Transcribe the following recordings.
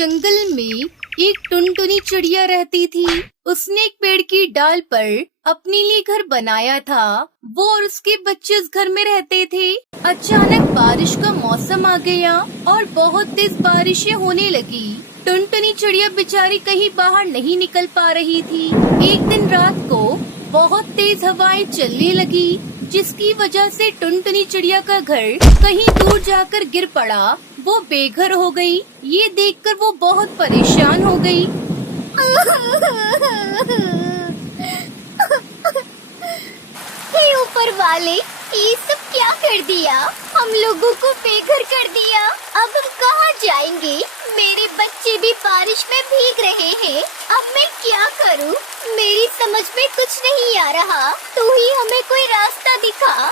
जंगल में एक टुनटुनी चिड़िया रहती थी। उसने एक पेड़ की डाल पर अपने लिए घर बनाया था। वो और उसके बच्चे उस घर में रहते थे। अचानक बारिश का मौसम आ गया और बहुत तेज बारिशें होने लगी। टुनटुनी चिड़िया बेचारी कहीं बाहर नहीं निकल पा रही थी। एक दिन रात को बहुत तेज हवाएं चलने लगी, जिसकी वजह से टुनटुनी चिड़िया का घर कहीं दूर जाकर गिर पड़ा। वो बेघर हो गई। ये देखकर वो बहुत परेशान हो गई। हे ऊपर वाले, ये सब क्या कर दिया? हम लोगों को बेघर कर दिया। अब हम कहाँ जाएंगे? मेरे बच्चे भी बारिश में भीग रहे हैं। अब मैं क्या करूँ? मेरी समझ में कुछ नहीं आ रहा। तू ही हमें कोई रास्ता दिखा।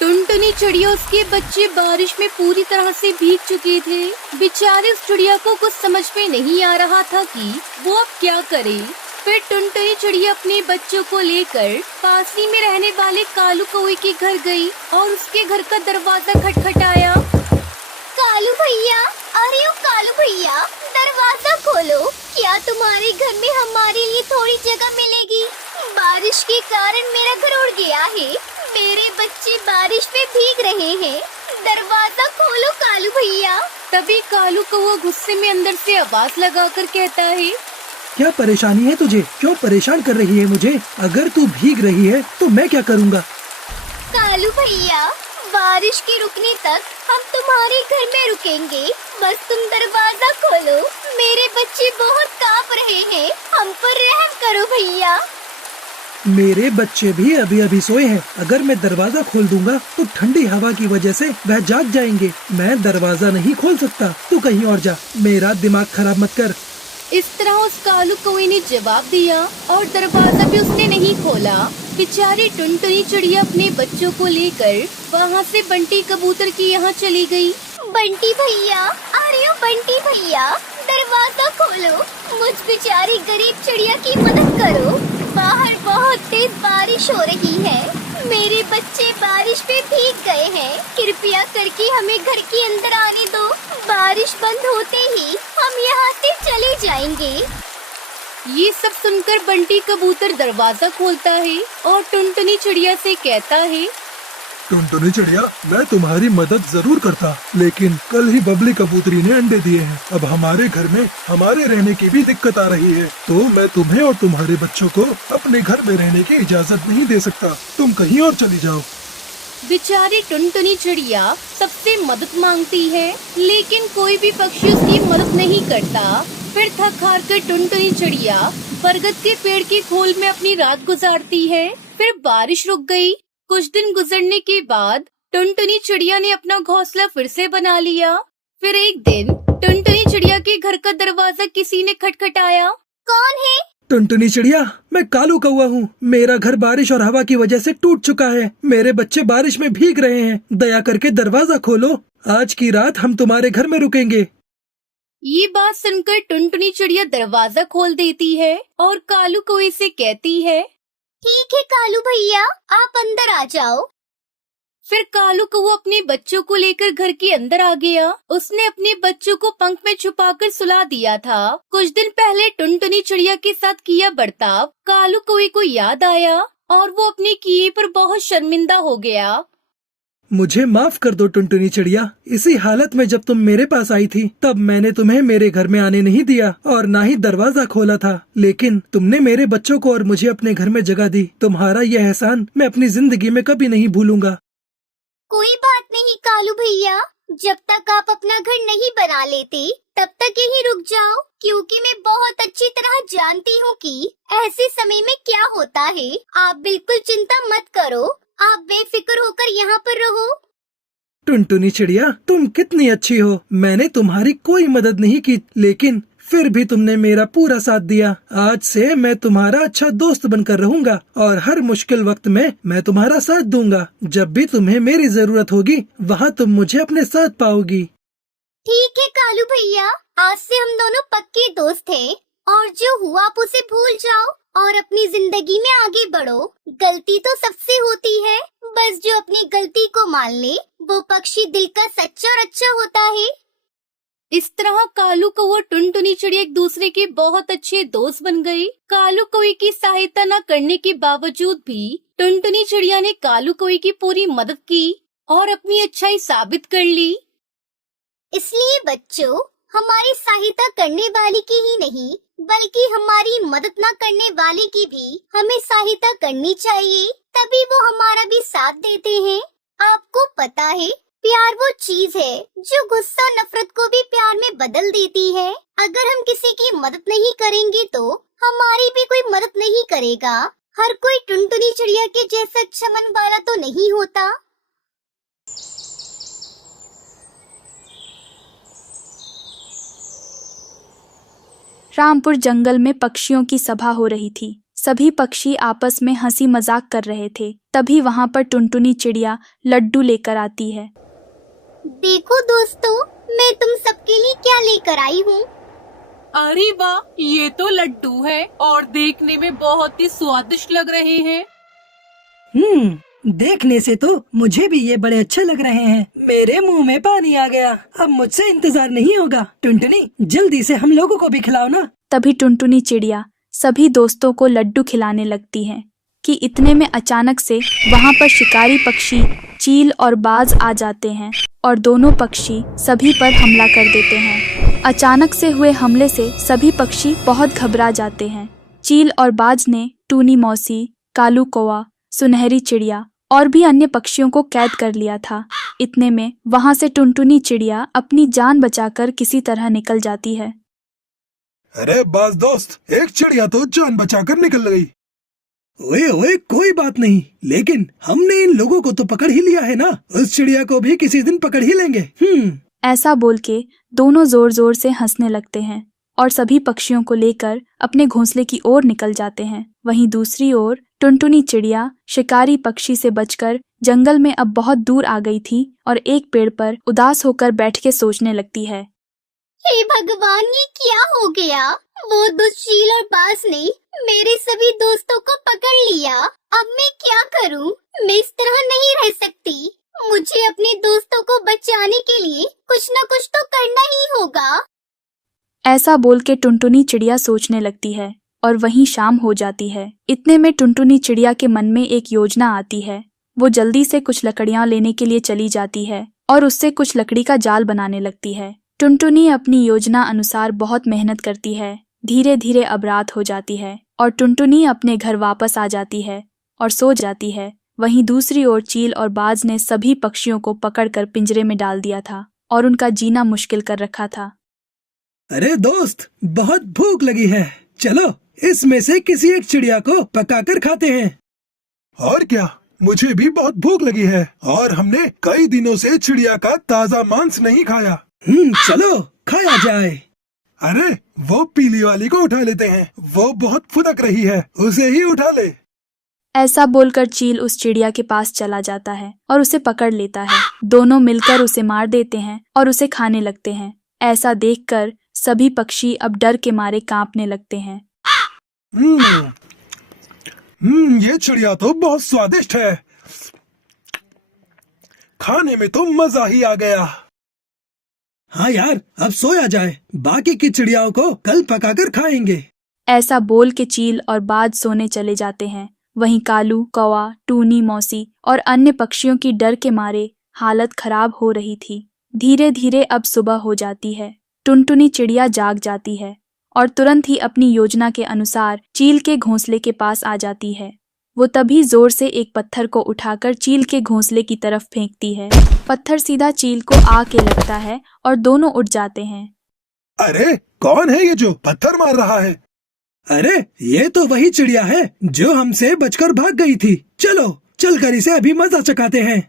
टुनटुनी चिड़िया उसके बच्चे बारिश में पूरी तरह से भीग चुके थे। बेचारे उस चिड़िया को कुछ समझ में नहीं आ रहा था कि वो अब क्या करे। फिर टुनटुनी चिड़िया अपने बच्चों को लेकर पास ही में रहने वाले कालू कौवे के घर गई और उसके घर का दरवाजा खटखटाया। कालू भैया, अरे ओ कालू भैया, दरवाजा खोलो। क्या तुम्हारे घर में हमारे लिए थोड़ी जगह मिलेगी? बारिश के कारण मेरा घर उड़ गया है। मेरे बच्चे बारिश में भीग रहे हैं। दरवाजा खोलो कालू भैया। तभी कालू कौवा गुस्से में अंदर से आवाज लगाकर कहता है, क्या परेशानी है तुझे? क्यों परेशान कर रही है मुझे? अगर तू भीग रही है तो मैं क्या करूँगा? कालू भैया, बारिश के रुकने तक हम तुम्हारे घर में रुकेंगे। बस तुम दरवाजा खोलो। मेरे बच्चे बहुत कांप रहे हैं। हम पर रहम करो भैया। मेरे बच्चे भी अभी अभी सोए हैं। अगर मैं दरवाजा खोल दूंगा तो ठंडी हवा की वजह से वह जाग जाएंगे। मैं दरवाजा नहीं खोल सकता। तू कहीं और जा, मेरा दिमाग खराब मत कर। इस तरह उस कालू कौवे ने जवाब दिया और दरवाजा भी उसने नहीं खोला। बेचारी टुनटुनी चिड़िया अपने बच्चों को लेकर वहाँ से बंटी कबूतर की यहाँ चली गई। बंटी भैया, अरे ओ बंटी भैया, दरवाजा खोलो। मुझ बेचारी गरीब चिड़िया की मदद करो। बाहर बहुत तेज बारिश हो रही है। मेरे बच्चे बारिश में भीग गए हैं। कृपया करके हमें घर के अंदर आने दो। बारिश बंद होते ही हम यहाँ से चले जाएंगे। ये सब सुनकर बंटी कबूतर दरवाजा खोलता है और टुनटुनी चिड़िया से कहता है, टुनटुनी चिड़िया, मैं तुम्हारी मदद जरूर करता, लेकिन कल ही बबली कबूतरी ने अंडे दिए हैं। अब हमारे घर में हमारे रहने की भी दिक्कत आ रही है, तो मैं तुम्हें और तुम्हारे बच्चों को अपने घर में रहने की इजाजत नहीं दे सकता। तुम कहीं और चली जाओ। बेचारी टुनटुनी चिड़िया सबसे मदद मांगती है, लेकिन कोई भी पक्षी उसकी मदद नहीं करता। फिर थक हार कर टुनटुनी चिड़िया बरगद के पेड़ की खोल में अपनी रात गुजारती है। फिर बारिश रुक गई। कुछ दिन गुजरने के बाद टुनटुनी चिड़िया ने अपना घोंसला फिर से बना लिया। फिर एक दिन टुनटुनी चिड़िया के घर का दरवाजा किसी ने खटखटाया। कौन है? टुनटुनी चिड़िया, मैं कालू कौवा हूँ। मेरा घर बारिश और हवा की वजह से टूट चुका है। मेरे बच्चे बारिश में भीग रहे हैं। दया करके दरवाजा खोलो। आज की रात हम तुम्हारे घर में रुकेंगे। ये बात सुनकर टुनटुनी चिड़िया दरवाजा खोल देती है और कालू कौवे से कहती है, ठीक है कालू भैया, आप अंदर आ जाओ। फिर कालू कौवा अपने बच्चों को लेकर घर के अंदर आ गया। उसने अपने बच्चों को पंख में छुपाकर सुला दिया था। कुछ दिन पहले टुनटुनी चिड़िया के साथ किया बर्ताव कालू कौवे को याद आया और वो अपने किए पर बहुत शर्मिंदा हो गया। मुझे माफ कर दो टुनटुनी चिड़िया। इसी हालत में जब तुम मेरे पास आई थी, तब मैंने तुम्हें मेरे घर में आने नहीं दिया और ना ही दरवाजा खोला था। लेकिन तुमने मेरे बच्चों को और मुझे अपने घर में जगह दी। तुम्हारा यह एहसान मैं अपनी जिंदगी में कभी नहीं भूलूंगा। कोई बात नहीं कालू भैया, जब तक आप अपना घर नहीं बना लेते तब तक यहीं रुक जाओ, क्योंकि मैं बहुत अच्छी तरह जानती हूँ कि ऐसे समय में क्या होता है। आप बिल्कुल चिंता मत करो। आप बेफिक्र होकर यहाँ पर रहो। टुनटुनी चिड़िया, तुम कितनी अच्छी हो। मैंने तुम्हारी कोई मदद नहीं की, लेकिन फिर भी तुमने मेरा पूरा साथ दिया। आज से मैं तुम्हारा अच्छा दोस्त बनकर रहूंगा और हर मुश्किल वक्त में मैं तुम्हारा साथ दूंगा। जब भी तुम्हें मेरी जरूरत होगी, वहाँ तुम मुझे अपने साथ पाओगी। ठीक है कालू भैया, आज से हम दोनों पक्के दोस्त हैं। और जो हुआ आप उसे भूल जाओ और अपनी जिंदगी में आगे बढ़ो। गलती तो सबसे होती है, बस जो अपनी गलती को मान ले वो पक्षी दिल का सच्चा और अच्छा होता है। इस तरह कालू कौवा टुनटुनी चिड़िया एक दूसरे के बहुत अच्छे दोस्त बन गए। कालू कौवे की सहायता न करने के बावजूद भी टुनटुनी चिड़िया ने कालू कौवे की पूरी मदद की और अपनी अच्छाई साबित कर ली। इसलिए बच्चों, हमारी सहायता करने वाले की ही नहीं बल्कि हमारी मदद न करने वाले की भी हमें सहायता करनी चाहिए, तभी वो हमारा भी साथ देते हैं। आपको पता है, प्यार वो चीज है जो गुस्सा नफरत को भी प्यार में बदल देती है। अगर हम किसी की मदद नहीं करेंगे तो हमारी भी कोई मदद नहीं करेगा। हर कोई टुनटुनी चिड़िया के जैसा अच्छा मन वाला तो नहीं होता। रामपुर जंगल में पक्षियों की सभा हो रही थी। सभी पक्षी आपस में हंसी मजाक कर रहे थे। तभी वहाँ पर टुनटुनी चिड़िया लड्डू लेकर आती है। देखो दोस्तों, मैं तुम सबके लिए क्या लेकर आई हूँ। अरे वाह, ये तो लड्डू है और देखने में बहुत ही स्वादिष्ट लग रहे हैं। देखने से तो मुझे भी ये बड़े अच्छे लग रहे हैं। मेरे मुंह में पानी आ गया। अब मुझसे इंतजार नहीं होगा। टुनटुनी, जल्दी से हम लोगों को भी खिलाओ ना। तभी टुनटुनी चिड़िया सभी दोस्तों को लड्डू खिलाने लगती है कि इतने में अचानक से वहाँ पर शिकारी पक्षी चील और बाज आ जाते हैं और दोनों पक्षी सभी पर हमला कर देते हैं। अचानक से हुए हमले से सभी पक्षी बहुत घबरा जाते हैं। चील और बाज ने टूनी मौसी, कालू कौवा, सुनहरी चिड़िया और भी अन्य पक्षियों को कैद कर लिया था। इतने में वहाँ से टुनटुनी चिड़िया अपनी जान बचाकर किसी तरह निकल जाती है। अरे बाज दोस्त, एक चिड़िया तो जान बचाकर निकल गई। ओए ओए, कोई बात नहीं, लेकिन हमने इन लोगों को तो पकड़ ही लिया है ना। उस चिड़िया को भी किसी दिन पकड़ ही लेंगे। ऐसा बोल के दोनों जोर जोर से हंसने लगते हैं और सभी पक्षियों को लेकर अपने घोंसले की ओर निकल जाते हैं। वहीं दूसरी ओर टुनटुनी चिड़िया शिकारी पक्षी से बचकर जंगल में अब बहुत दूर आ गई थी और एक पेड़ पर उदास होकर बैठ के सोचने लगती है। हे भगवान, ये क्या हो गया। वो दुष्ट चील और बाज ने मेरे सभी दोस्तों को पकड़ लिया। अब मैं क्या करूं? मैं इस तरह नहीं रह सकती। मुझे अपने दोस्तों को बचाने के लिए कुछ न कुछ तो करना ही होगा। ऐसा बोल के टुनटुनी चिड़िया सोचने लगती है और वहीं शाम हो जाती है। इतने में टुनटुनी चिड़िया के मन में एक योजना आती है। वो जल्दी से कुछ लकड़ियां लेने के लिए चली जाती है और उससे कुछ लकड़ी का जाल बनाने लगती है। टुनटुनी अपनी योजना अनुसार बहुत मेहनत करती है। धीरे धीरे अब रात हो जाती है और टुनटुनी अपने घर वापस आ जाती है और सो जाती है। वहीं दूसरी ओर चील और बाज ने सभी पक्षियों को पकड़कर पिंजरे में डाल दिया था और उनका जीना मुश्किल कर रखा था। अरे दोस्त, बहुत भूख लगी है। चलो इसमें से किसी एक चिड़िया को पकाकर खाते हैं। और क्या, मुझे भी बहुत भूख लगी है और हमने कई दिनों से चिड़िया का ताजा मांस नहीं खाया। चलो खाया जाए। अरे वो पीली वाली को उठा लेते हैं, वो बहुत फुदक रही है, उसे ही उठा ले। ऐसा बोलकर चील उस चिड़िया के पास चला जाता है और उसे पकड़ लेता है। दोनों मिलकर उसे मार देते हैं और उसे खाने लगते हैं। ऐसा देखकर सभी पक्षी अब डर के मारे कांपने लगते हैं। ये चिड़िया तो बहुत स्वादिष्ट है। खाने में तो मजा ही आ गया। हाँ यार, अब सोया जाए। बाकी की चिड़ियाओं को कल पकाकर खाएंगे। ऐसा बोल के चील और बाज सोने चले जाते हैं। वहीं कालू कौवा, टूनी मौसी और अन्य पक्षियों की डर के मारे हालत खराब हो रही थी। धीरे धीरे अब सुबह हो जाती है। टुनटुनी चिड़िया जाग जाती है और तुरंत ही अपनी योजना के अनुसार चील के घोंसले के पास आ जाती है। वो तभी जोर से एक पत्थर को उठाकर चील के घोंसले की तरफ फेंकती है। पत्थर सीधा चील को आके लगता है और दोनों उठ जाते हैं। अरे कौन है ये जो पत्थर मार रहा है? अरे ये तो वही चिड़िया है जो हमसे बचकर भाग गई थी। चलो चलकर इसे अभी मजा चखाते हैं।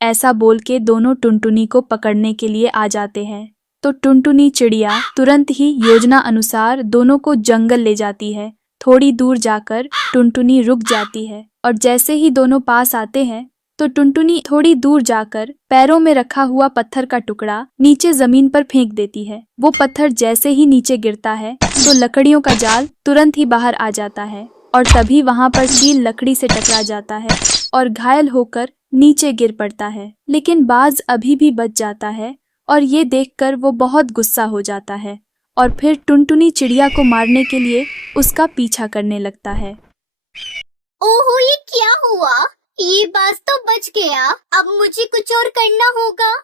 ऐसा बोल के दोनों टुनटुनी को पकड़ने के लिए आ जाते हैं। तो टुनटुनी चिड़िया तुरंत ही योजना अनुसार दोनों को जंगल ले जाती है। थोड़ी दूर जाकर टुनटुनी रुक जाती है और जैसे ही दोनों पास आते हैं तो टुनटुनी थोड़ी दूर जाकर पैरों में रखा हुआ पत्थर का टुकड़ा नीचे जमीन पर फेंक देती है। वो पत्थर जैसे ही नीचे गिरता है तो लकड़ियों का जाल तुरंत ही बाहर आ जाता है और तभी वहाँ पर चील लकड़ी से टकरा जाता है और घायल होकर नीचे गिर पड़ता है। लेकिन बाज अभी भी बच जाता है और ये देखकर वो बहुत गुस्सा हो जाता है और फिर टुनटुनी चिड़िया को मारने के लिए उसका पीछा करने लगता है। ओहो, ये क्या हुआ? ये बाज तो बच गया। अब मुझे कुछ और करना होगा।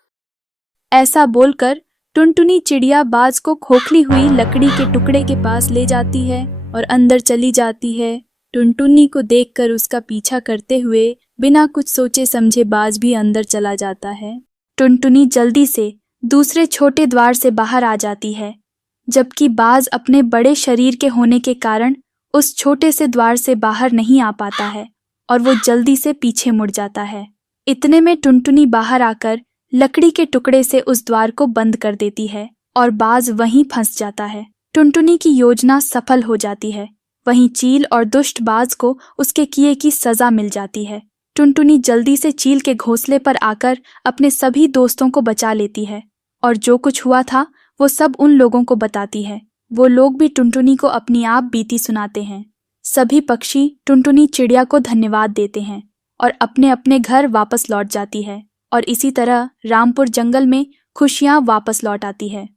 ऐसा बोलकर टुनटुनी चिड़िया बाज को खोखली हुई लकड़ी के टुकड़े के पास ले जाती है और अंदर चली जाती है। टुनटुनी को देखकर उसका पीछा करते हुए बिना कुछ सोचे समझे बाज भी अंदर चला जाता है। टुनटुनी जल्दी से दूसरे छोटे द्वार से बाहर आ जाती है, जबकि बाज अपने बड़े शरीर के होने के कारण उस छोटे से द्वार से बाहर नहीं आ पाता है और वो जल्दी से पीछे मुड़ जाता है। इतने में टुनटुनी बाहर आकर लकड़ी के टुकड़े से उस द्वार को बंद कर देती है और बाज वहीं फंस जाता है। टुनटुनी की योजना सफल हो जाती है। वहीं चील और दुष्ट बाज को उसके किए की सजा मिल जाती है। टुनटुनी जल्दी से चील के घोंसले पर आकर अपने सभी दोस्तों को बचा लेती है और जो कुछ हुआ था वो सब उन लोगों को बताती है। वो लोग भी टुनटुनी को अपनी आप बीती सुनाते हैं। सभी पक्षी टुनटुनी चिड़िया को धन्यवाद देते हैं और अपने अपने घर वापस लौट जाती है और इसी तरह रामपुर जंगल में खुशियां वापस लौट आती है।